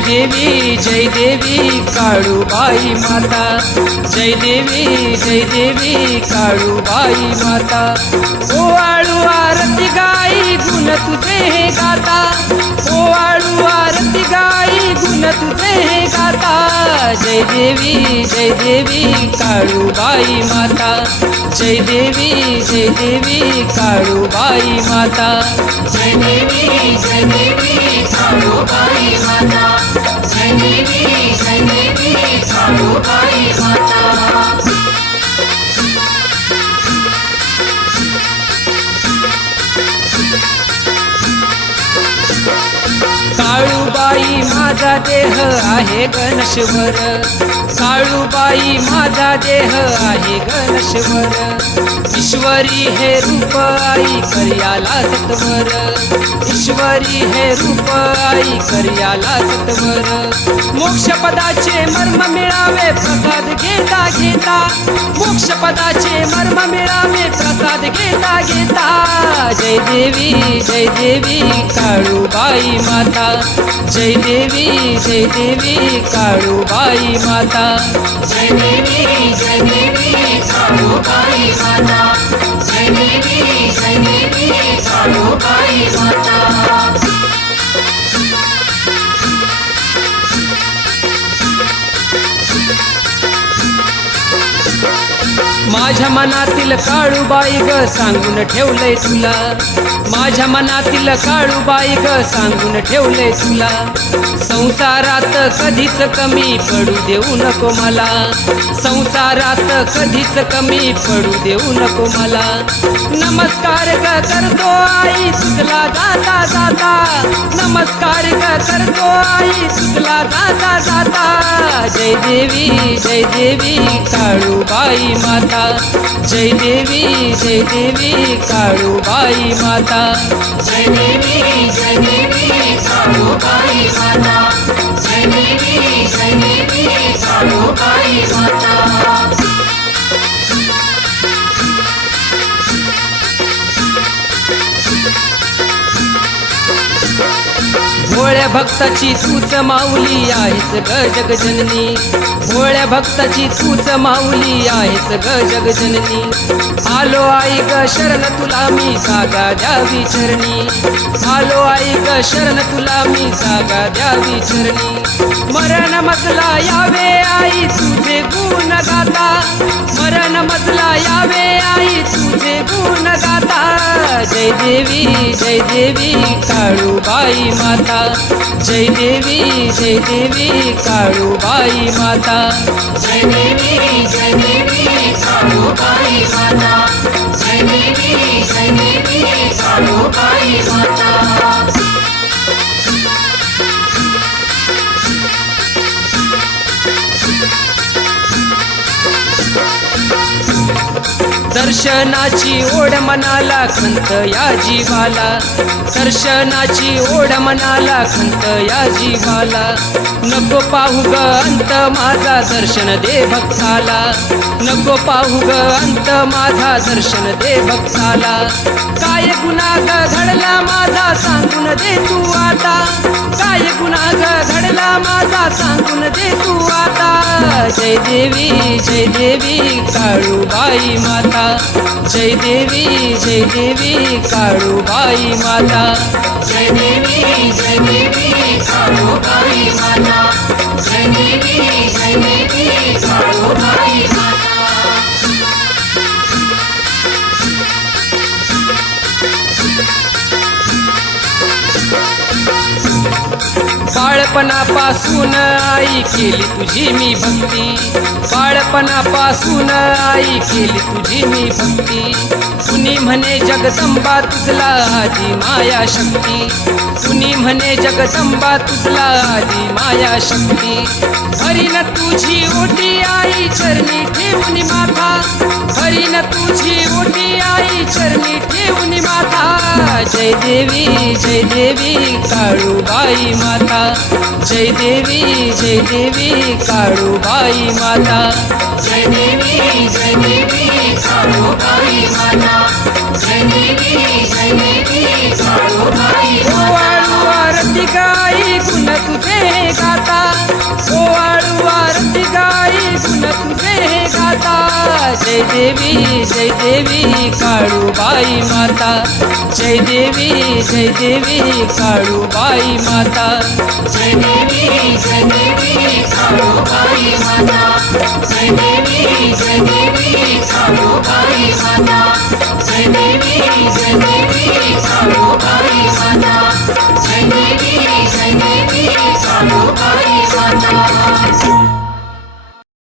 देवी काळूबाई माता, जय देवी काळूबाई माता। ओवाळू आरती गाई गुण तुझे हे गाता, ओवाळू आरती गाई गुण तुझे हे गाता। जय देवी काळूबाई माता, जय देवी काळूबाई माता। जय देवी काळूबाई माता, जय देवी काळूबाई माता। काळूबाई माझा देह आहे गणेश्वर, काळूबाई माझा देह आहे गणेश्वर। ईश्वरी हे रूप आई कर्याला सत्वर, ईश्वरी हे रूप आई कर्याला सत्वर। मोक्षपदाचे मर्म मिळावे प्रसाद घेता घेता, मोक्षपदाचे मर्म मिळावे प्रसाद घेता घेता। जय देवी काळूबाई माता, जय देवी काळूबाई माता। जय देवी काळूबाई माता, जय देवी काळूबाई माता। माझ्या मनातील काळूबाई ग सांगून ठेवलंय तुला, माझ्या मनातील काळूबाई ग सांगून ठेवलंय तुला। संसारात कधीच कमी पडू देऊ नको मला, संसारात कधीच कमी पडू देऊ नको मला। नमस्कार ग करतो आई तुझला जाता जाता, नमस्कार ग करतो आई तुझला जाता जाता। जय देवी काळूबाई माता, जय देवी काळूबाई माता। जय देवी काळूबाई माता, जय देवी काळूबाई माता। भोळ्या भक्ताची तूच माऊली आहेस ग जगजननी, भोळ्या भक्ताची तूच माऊली आहेस ग जगजननी। आलो आई ग शरण तुला मी जागा द्यावी चरणी, आलो आई ग शरण तुला मी जागा द्यावी चरणी। मरण मजला यावे आई तुझे गुण गाता, मरण मजला यावे आई तुझे गुण गाता। जय देवी काळूबाई माता, जय देवी काळूबाई माता। जय देवी काळूबाई माता, जय देवी काळूबाई माता। दर्शनाची ओढ मनाला खंत या जीवाला, दर्शनाची ओढ मनाला खंत या जीवाला। नको पाहू ग अंत माझा दर्शन दे भक्ताला, नको पाहू ग अंत माझा दर्शन दे भक्ताला। काय गुन्हा ग घडला माझा सांगून दे तू आता, काय गुन्हा ग घडला माझा सांगून दे तू आता। जय देवी काळूबाई माता, जय देवी काळूबाई माता। जय देवी काळूबाई माता, जय देवी काळूबाई माता। बाळपणापासून आई केली तुझी मी भक्ती, बाळपणापासून आई केली तुझी मी भक्ती। कुणी म्हणे जगदंबा तुझला आधी माया शक्ती, कुणी म्हणे जगदंबा तुझला आधी माया शक्ती। हरीन तुझी ओटी आई चरणी ठेवून माथा, हरीन तुझी ओटी आई चरणी ठेवून माथा। जय देवी काळूबाई माता, जय देवी काळूबाई माता। जय देवी काळूबाई माता, जय देवी काळूबाई माता। आरती गाई गुण तुझे गाता, जय देवी काळूबाई माता जय देवी काळूबाई माता जय देवी काळूबाई माता जय देवी काळूबाई माता जय देवी काळूबाई माता जय देवी काळूबाई माता